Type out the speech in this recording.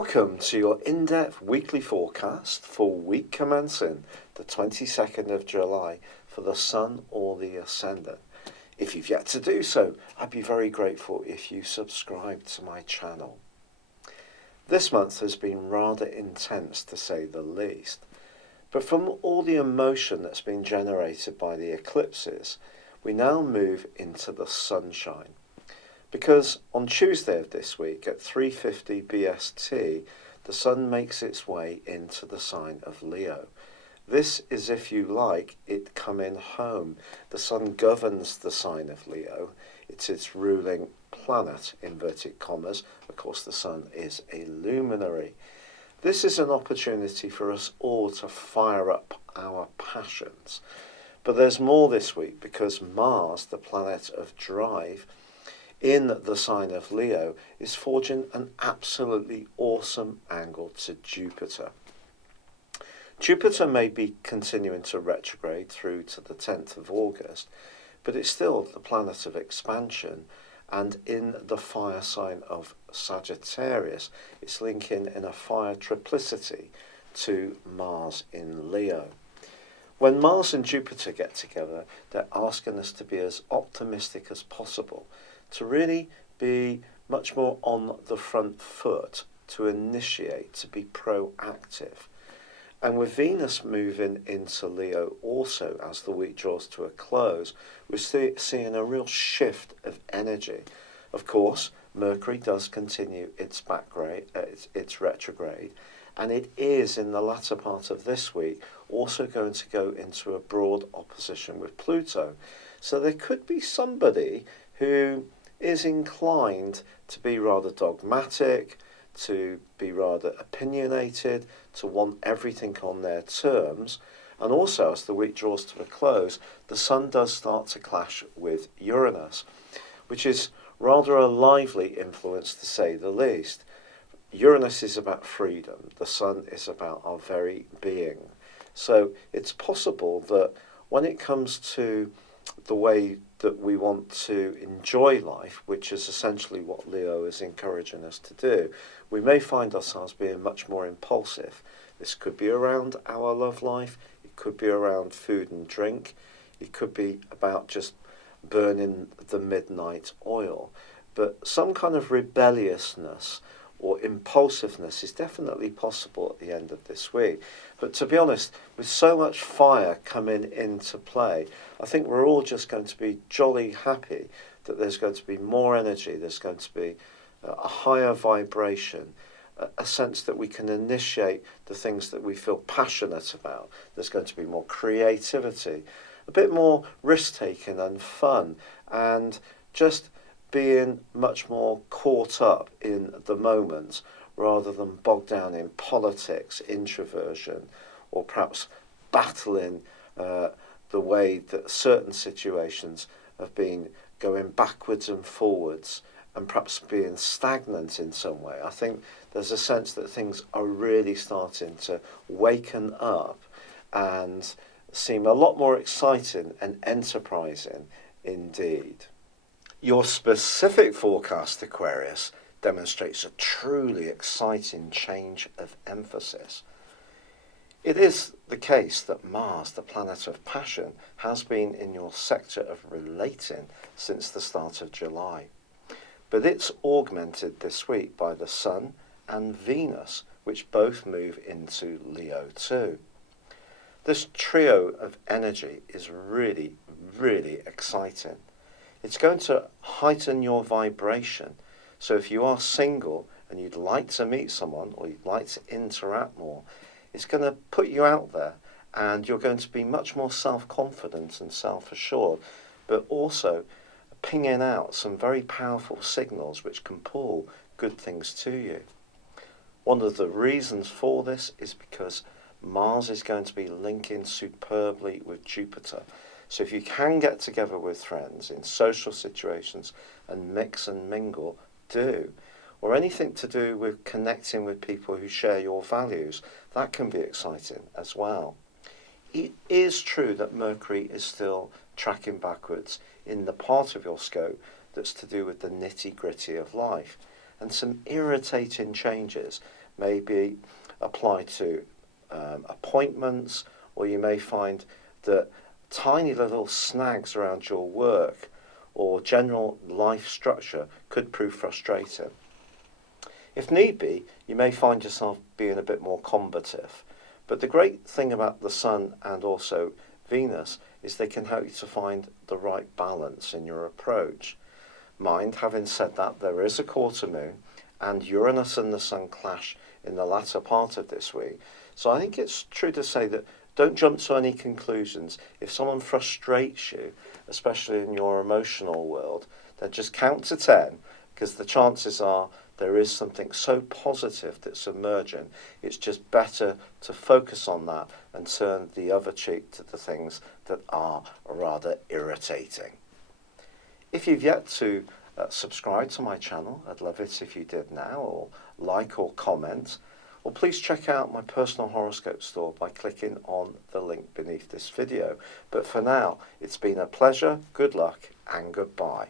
Welcome to your in-depth weekly forecast for week commencing the 22nd of July for the Sun or the Ascendant. If you've yet to do so, I'd be very grateful if you subscribe to my channel. This month has been rather intense to say the least, but from all the emotion that's been generated by the eclipses, we now move into the sunshine. Because on Tuesday of this week at 3:50 BST, the Sun makes its way into the sign of Leo. This is, if you like, it coming home. The Sun governs the sign of Leo. It's its ruling planet, inverted commas. Of course, the Sun is a luminary. This is an opportunity for us all to fire up our passions. But there's more this week because Mars, the planet of drive, in the sign of Leo, is forging an absolutely awesome angle to Jupiter. Jupiter may be continuing to retrograde through to the 10th of August, but it's still the planet of expansion, and in the fire sign of Sagittarius, it's linking in a fire triplicity to Mars in Leo. When Mars and Jupiter get together, they're asking us to be as optimistic as possible, to really be much more on the front foot, to initiate, to be proactive. And with Venus moving into Leo also as the week draws to a close, we're seeing a real shift of energy. Of course, Mercury does continue its retrograde, and it is in the latter part of this week also going to go into a broad opposition with Pluto. So there could be somebody who is inclined to be rather dogmatic, to be rather opinionated, to want everything on their terms. And also, as the week draws to a close, the Sun does start to clash with Uranus, which is rather a lively influence to say the least. Uranus is about freedom, the Sun is about our very being. So it's possible that when it comes to the way that we want to enjoy life, which is essentially what Leo is encouraging us to do, we may find ourselves being much more impulsive. This could be around our love life, it could be around food and drink, it could be about just burning the midnight oil. But some kind of rebelliousness or impulsiveness is definitely possible at the end of this week. But to be honest, with so much fire coming into play, I think we're all just going to be jolly happy that there's going to be more energy, there's going to be a higher vibration, a sense that we can initiate the things that we feel passionate about. There's going to be more creativity, a bit more risk-taking and fun, and just being much more caught up in the moment rather than bogged down in politics, introversion, or perhaps battling the way that certain situations have been going backwards and forwards and perhaps being stagnant in some way. I think there's a sense that things are really starting to waken up and seem a lot more exciting and enterprising indeed. Your specific forecast, Aquarius, demonstrates a truly exciting change of emphasis. It is the case that Mars, the planet of passion, has been in your sector of relating since the start of July. But it's augmented this week by the Sun and Venus, which both move into Leo too. This trio of energy is really, really exciting. It's going to heighten your vibration. So if you are single and you'd like to meet someone or you'd like to interact more, it's going to put you out there and you're going to be much more self-confident and self-assured, but also pinging out some very powerful signals which can pull good things to you. One of the reasons for this is because Mars is going to be linking superbly with Jupiter. So if you can get together with friends in social situations and mix and mingle, do. Or anything to do with connecting with people who share your values, that can be exciting as well. It is true that Mercury is still tracking backwards in the part of your scope that's to do with the nitty-gritty of life. And some irritating changes maybe apply to appointments, or you may find that tiny little snags around your work or general life structure could prove frustrating. If need be, you may find yourself being a bit more combative. But the great thing about the Sun and also Venus is they can help you to find the right balance in your approach. Mind, having said that, there is a quarter moon and Uranus and the Sun clash in the latter part of this week. So I think it's true to say that don't jump to any conclusions. If someone frustrates you, especially in your emotional world, then just count to 10, because the chances are there is something so positive that's emerging. It's just better to focus on that and turn the other cheek to the things that are rather irritating. If you've yet to subscribe to my channel, I'd love it if you did now, or like or comment. Or please check out my personal horoscope store by clicking on the link beneath this video. But for now, it's been a pleasure, good luck, and goodbye.